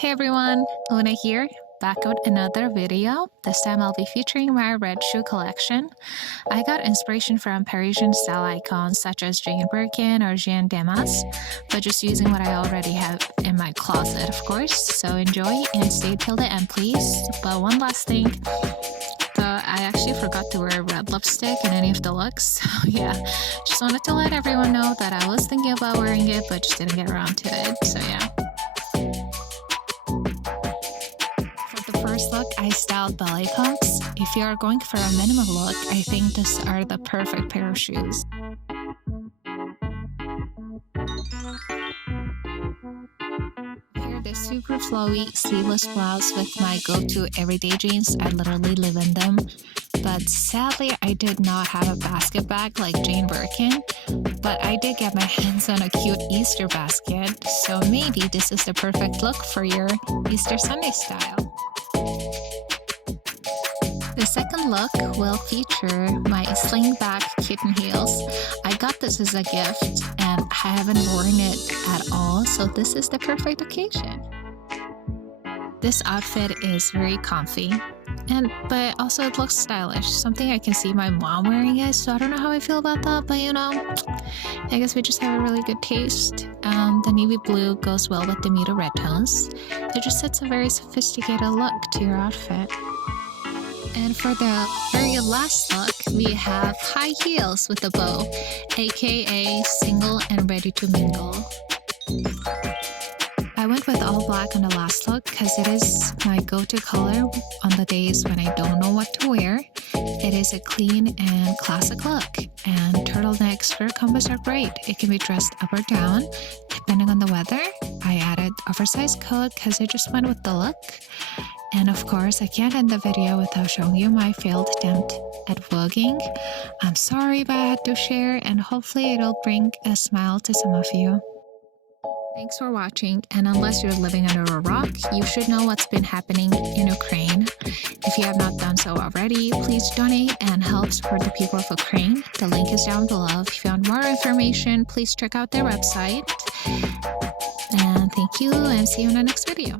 Hey everyone, Una here, back with another video. This time I'll be featuring my red shoe collection. I got inspiration from Parisian style icons such as Jane Birkin or Jean Damas, but just using what I already have in my closet, of course. So enjoy and stay till the end, please. But one last thing, I actually forgot to wear red lipstick in any of the looks. So yeah, just wanted to let everyone know that I was thinking about wearing it, but just didn't get around to it. So yeah. First look, I styled ballet pumps. If you are going for a minimal look, I think these are the perfect pair of shoes. Here, this super flowy sleeveless blouse with my go-to everyday jeans. I literally live in them. But sadly, I did not have a basket bag like Jane Birkin, but I did get my hands on a cute Easter basket, so maybe this is the perfect look for your Easter Sunday style. The second look will feature my slingback kitten heels. I got this as a gift and I haven't worn it at all, so this is the perfect occasion. This outfit is very comfy, but also it looks stylish, something I can see my mom wearing it, so I don't know how I feel about that, but you know, I guess we just have a really good taste. The navy blue goes well with the muted red tones. It just sets a very sophisticated look to your outfit. And for the very last look, we have high heels with a bow, aka single and ready to mingle. I went with all black on the last look because it is my go-to color on the days when I don't know what to wear. It is a clean and classic look, and turtlenecks for combos are great. It can be dressed up or down depending on the weather. I added oversized coat because it just went with the look. And of course, I can't end the video without showing you my failed attempt at voguing. I'm sorry, but I had to share, and hopefully it'll bring a smile to some of you. Thanks for watching, and unless you're living under a rock, you should know what's been happening in Ukraine. If you have not done so already, please donate and help support the people of Ukraine. The link is down below. If you want more information, please check out their website. And thank you, and see you in the next video.